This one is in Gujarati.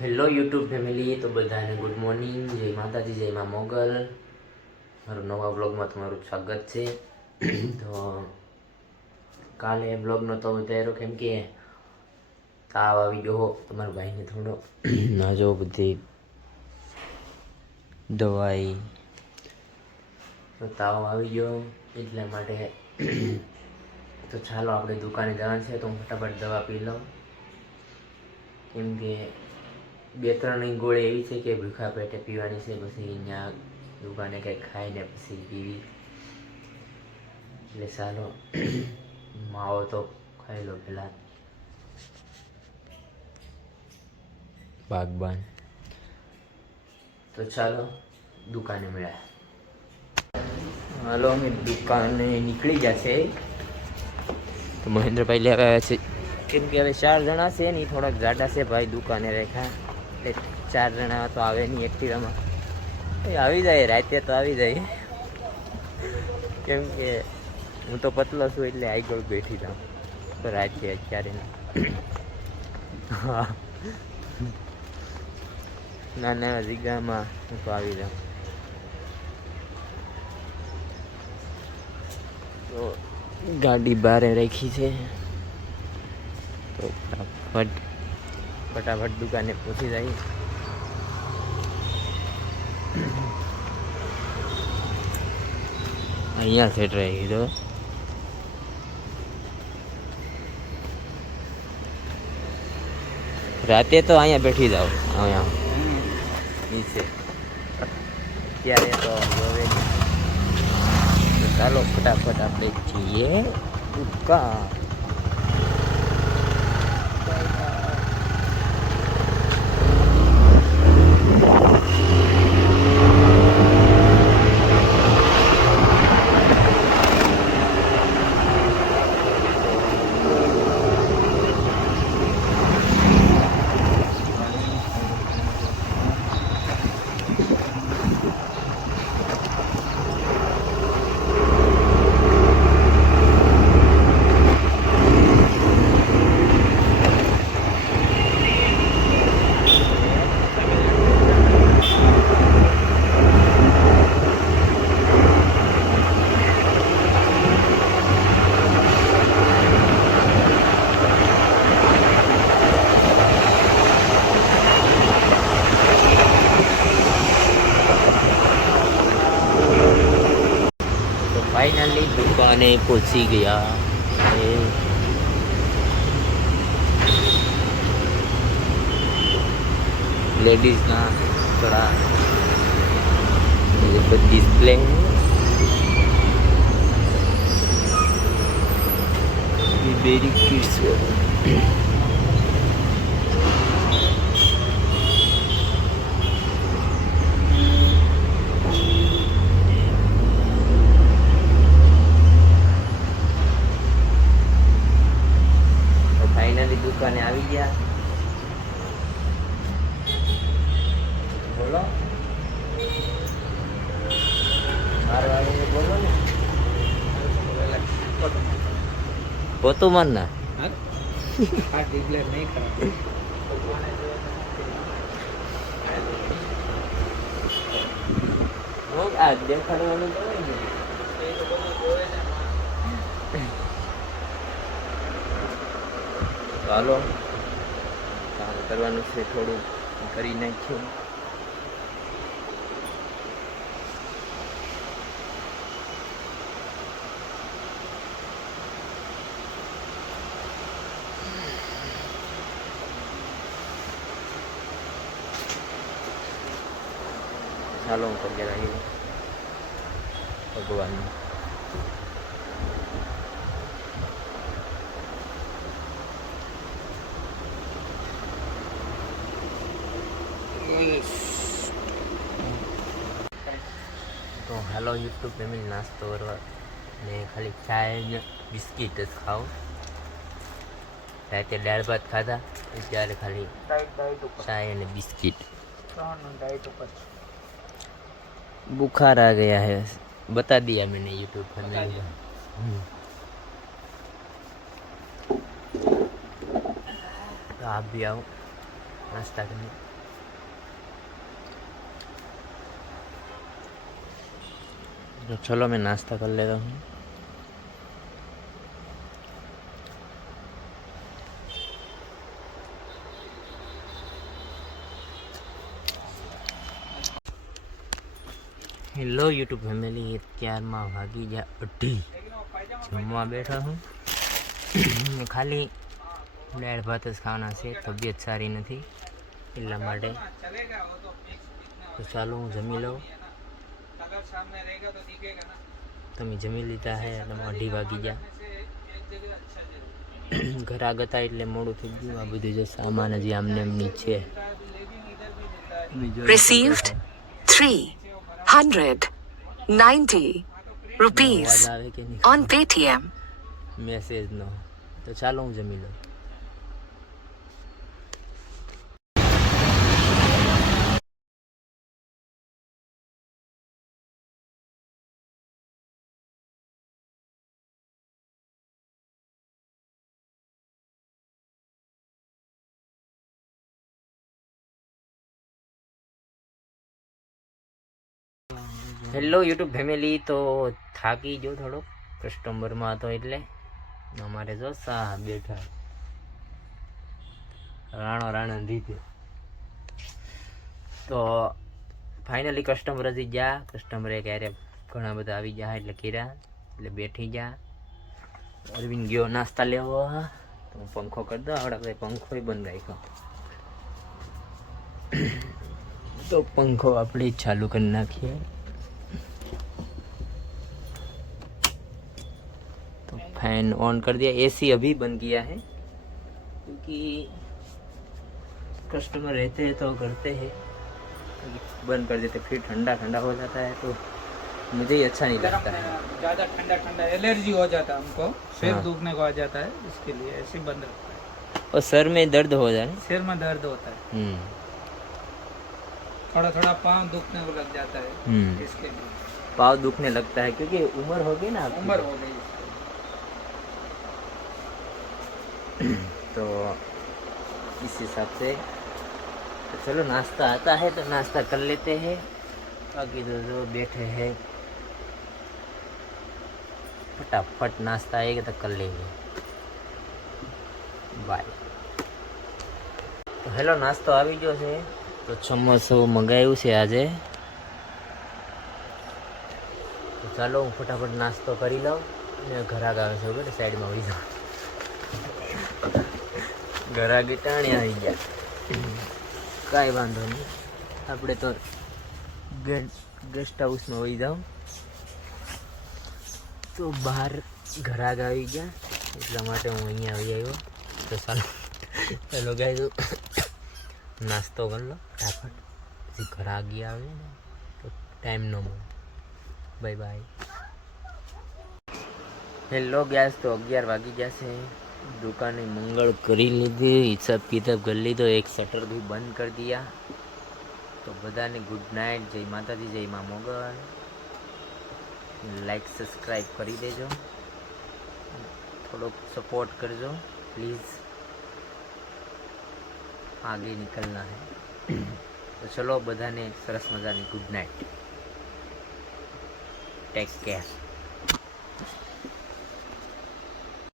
હેલો યુટ્યુબ ફેમિલી તો બધાને ગુડ મોર્નિંગ જય માતાજી, જય મા મોગલ. મારું નવા બ્લોગમાં તમારું સ્વાગત છે. તો કાલે બ્લોગ તો ઉતાર્યો કેમ કે તાવ આવી ગયો તમારા ભાઈને થોડો. ના જો બધી દવાઈ. તો તાવ આવી ગયો એટલા માટે. તો ચાલો આપણે દુકાને જવાનું છે. તો હું ફટાફટ દવા પી લઉં. કેમ કે બે ત્રણ ગોળી એવી છે કે ભૂખા પેટે પીવાની છે પછી અહીંયા દુકાને કંઈક ખાઈને પછી પીવી. એટલે ચાલો માવો તો ખાઈ લો પેલા બાગબાન. તો ચાલો દુકાને મળ્યા. હાલો અમે દુકાને નીકળી જશે તો મહેન્દ્રભાઈ લેવા આવ્યા છે. કેમ કે હવે ચાર જણા છે ને થોડાક જાડા છે ભાઈ દુકાને રેખા. એટલે ચાર જણા તો આવે નહીં એક્ટિવામાં એ આવી જાય, રાતે તો આવી જાય. કેમ કે હું તો પતલો છું એટલે આગળ બેઠી જાઉં. તો રાતે અત્યારે ના. હા. નાના જગ્યામાં હું તો આવી જાઉં. તો ગાડી બારે રાખી છે. તો ફટાફટ ફટાફટ દુકાને પહોંચી જાય. અહીંયા સેટ રહી તો રાતે તો અહીંયા બેઠી જાઓ. અહીંયા. નીચે. અત્યારે તો હવે ચાલો ફટાફટ આપણે જઈએ દુકાન તો ફાઇનલી દુકાને પહોંચી ગયા લેડીઝના થોડા ડિસ્પ્લે બેરી કિડ્સ તો ફાઇનલી દુકાને આવી ગયા બોલો મારો આવીને બોલો ને પોતું માન ના? હું? આ દેખાડવાનું ચાલો કામ કરવાનું છે થોડું. કરી નાખ્યું. ચાલો હું પગે લાગી ભગવાન તો હેલો યુટ્યુબ ફેમિલી નાસ્તો કરવા ને ખાલી ચાય ને બિસ્કિટ જ ખાવ રાતે દાળ ભાત ખાધા ત્યારે ખાલી ચાય અને બિસ્કિટ बुखार आ गया है। बता दिया मैंने यूट्यूब पर हम्म। तो आप भी आओ नाश्ता करने। तो चलो मैं नाश्ता कर लेता हूँ। હેલો યુટ્યુબ ફેમિલી અત્યારમાં વાગી ગયા અઢી. જમવા બેઠા હું. ખાલી દાળ ભાત જ ખાવાના છે. તબિયત સારી નથી એટલા માટે. તો ચાલો હું જમી લઉં. તમે જમી લીધા હે અને અઢી વાગી ગયા. ઘર આગતા એટલે મોડું થઈ ગયું. આ બધું જો સામાન હજી આમને એમની છે તમે જોઈ શકો Received છો. 390 rupees અવાજ આવે કે નહીં on Paytm. મેસેજ નો તો ચાલો હું જમી લઉં હેલો યુટ્યુબ ફેમિલી તો થાકી જો થોડો કસ્ટમરમાં હતો એટલે અમારે જો સા બેઠા. રાણો રાણા રીતે તો ફાઇનલી કસ્ટમર હજી ગયા. કસ્ટમરે ક્યારે ઘણા બધા આવી ગયા એટલે કર્યા એટલે બેઠી ગયા. અરવિંદ ગયો નાસ્તા લેવા. તો પંખો કરી દો આપણે પંખો બંધ રાખ્યો. તો પંખો આપણે ચાલુ કરી નાખીએ तो फैन ऑन कर दिया एसी अभी बंद किया है क्योंकि कस्टमर रहते हैं तो करते हैं बंद कर देते फिर ठंडा ठंडा हो जाता है तो मुझे ही अच्छा नहीं लगता है ज्यादा ठंडा ठंडा एलर्जी हो जाता है हमको सिर हाँ। दुखने को आ जाता है इसके लिए ऐसे बंद रखता है और सर में दर्द हो जाए सिर में दर्द होता है हम्म थोड़ा थोड़ा पाँव दुखने को लग जाता है हम्म इसके लिए पाव दुखने लगता है क्योंकि उम्र हो गई ना आपकी। उम्र हो गई तो इस हिसाब से तो चलो नाश्ता आता है तो नाश्ता कर लेते हैं बाकी तो जो बैठे हैं फटाफट नाश्ता आएगा तो कर लेंगे બાય તો હેલો નાસ્તો આવી ગયો છે તો સમોસો મંગાવ્યું છે આજે? ચાલો હું ફટાફટ નાસ્તો કરી લઉં અને ઘરાક આવે છે, બરાબર? સાઈડમાં વહી જાઉં. ઘરાક ટાણી આવી ગયા. કાંઈ વાંધો નહીં. આપણે તો ગેસ્ટ હાઉસમાં વહી જાઉં. તો બહાર ઘરાક આવી ગયા. એટલા માટે હું અહીંયા આવી આવ્યો. તો ચાલો. ચાલો ગાય નાસ્તો કરી લો ફટાફટ પછી ઘર આગી આવે ને, તો ટાઈમ ન મળે. બાય બાય હેલો ગેસ તો અગિયાર વાગી ગયા છે. દુકાને મંગળ કરી લીધી, હિસાબ કિતાબ કરી લીધો, એક શટર બી બંધ કરી દીયા. તો બધાને ગુડ નાઇટ જય માતાજી, જય મા મોગલ. લાઈક સબસ્ક્રાઈબ કરી દેજો. થોડોક સપોર્ટ કરજો પ્લીઝ આગે નીકળના હે. તો ચલો બધાને સરસ મજાની ગુડ નાઇટ. Take care